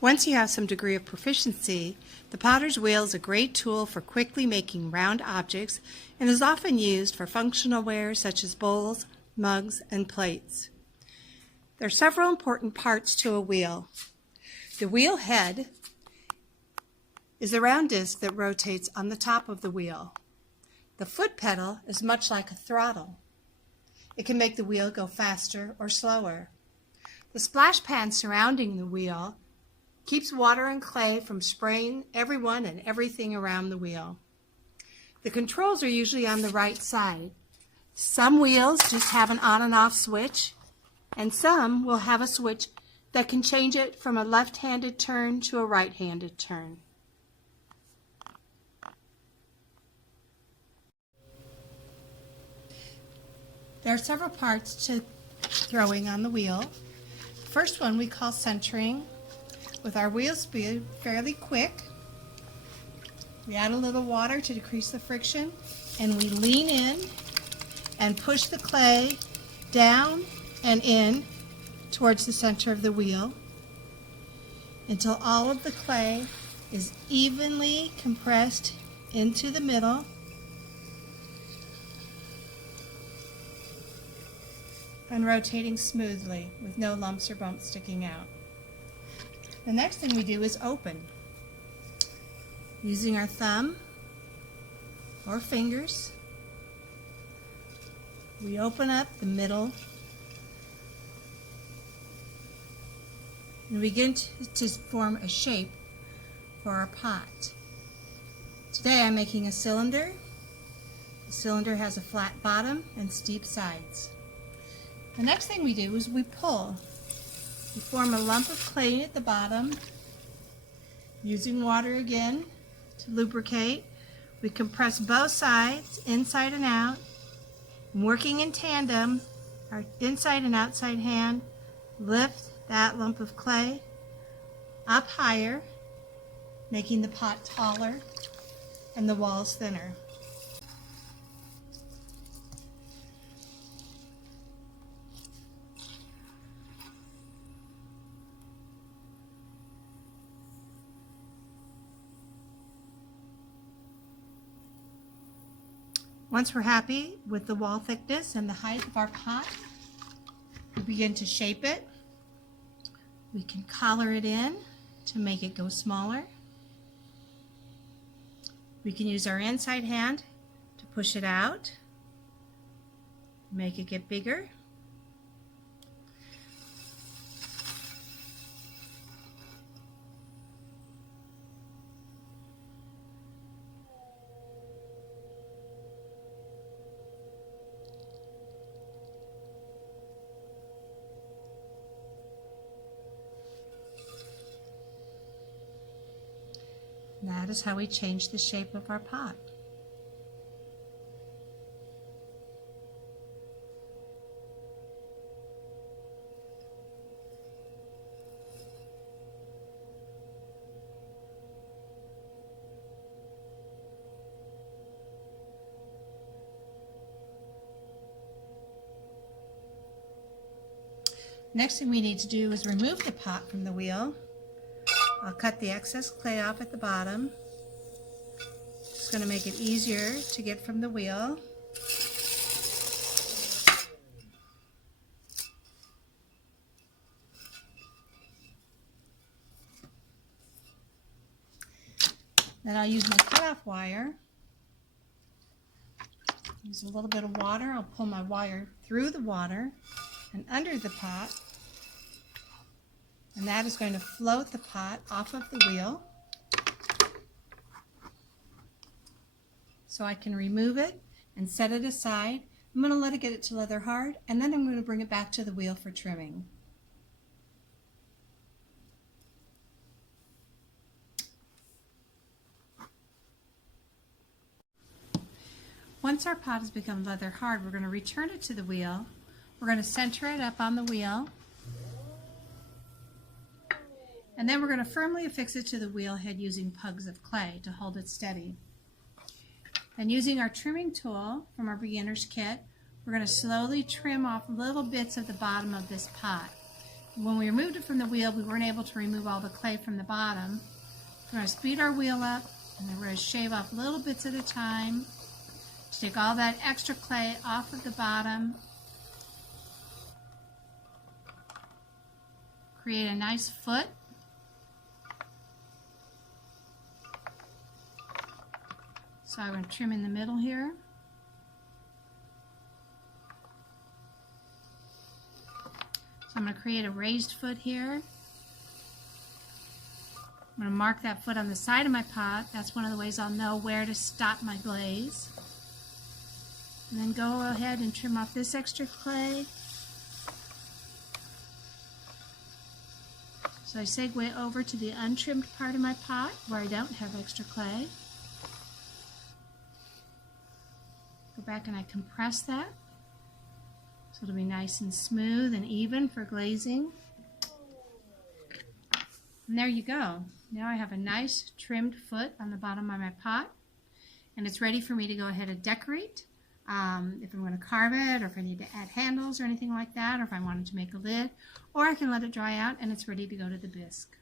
Once you have some degree of proficiency, the potter's wheel is a great tool for quickly making round objects and is often used for functional ware such as bowls, mugs, and plates. There are several important parts to a wheel. The wheel head is the round disc that rotates on the top of the wheel. The foot pedal is much like a throttle. It can make the wheel go faster or slower. The splash pan surrounding the wheel keeps water and clay from spraying everyone and everything around the wheel. The controls are usually on the right side. Some wheels just have an on and off switch, and some will have a switch that can change it from a left-handed turn to a right-handed turn. There are several parts to throwing on the wheel. The first one we call centering. With our wheel speed fairly quick, we add a little water to decrease the friction, and we lean in and push the clay down and in towards the center of the wheel until all of the clay is evenly compressed into the middle. And rotating smoothly with no lumps or bumps sticking out. The next thing we do is open. Using our thumb or fingers, we open up the middle and begin to form a shape for our pot. Today I'm making a cylinder. The cylinder has a flat bottom and steep sides. The next thing we do is we pull. We form a lump of clay at the bottom. Using water again to lubricate, we compress both sides, inside and out. Working in tandem, our inside and outside hand lift that lump of clay up higher, making the pot taller and the walls thinner. Once we're happy with the wall thickness and the height of our pot, we begin to shape it. We can collar it in to make it go smaller. We can use our inside hand to push it out, make it get bigger. That is how we change the shape of our pot. Next thing we need to do is remove the pot from the wheel. I'll cut the excess clay off at the bottom. It's going to make it easier to get from the wheel. Then I'll use my cutoff wire. Use a little bit of water. I'll pull my wire through the water and under the pot. And that is going to float the pot off of the wheel. So I can remove it and set it aside. I'm going to let it get it to leather hard, and then I'm going to bring it back to the wheel for trimming. Once our pot has become leather hard, we're going to return it to the wheel. We're going to center it up on the wheel. And then we're going to firmly affix it to the wheel head using pugs of clay to hold it steady. And using our trimming tool from our beginner's kit, we're going to slowly trim off little bits of the bottom of this pot. When we removed it from the wheel, we weren't able to remove all the clay from the bottom. We're going to speed our wheel up, and then we're going to shave off little bits at a time to take all that extra clay off of the bottom. Create a nice foot. So I'm going to trim in the middle here. So I'm going to create a raised foot here. I'm going to mark that foot on the side of my pot. That's one of the ways I'll know where to stop my glaze. And then go ahead and trim off this extra clay. So I segue over to the untrimmed part of my pot where I don't have extra clay. Go back and I compress that. So it'll be nice and smooth and even for glazing. And there you go. Now I have a nice trimmed foot on the bottom of my pot, and it's ready for me to go ahead and decorate. If I'm going to carve it, or if I need to add handles or anything like that, or if I wanted to make a lid, or I can let it dry out and it's ready to go to the bisque.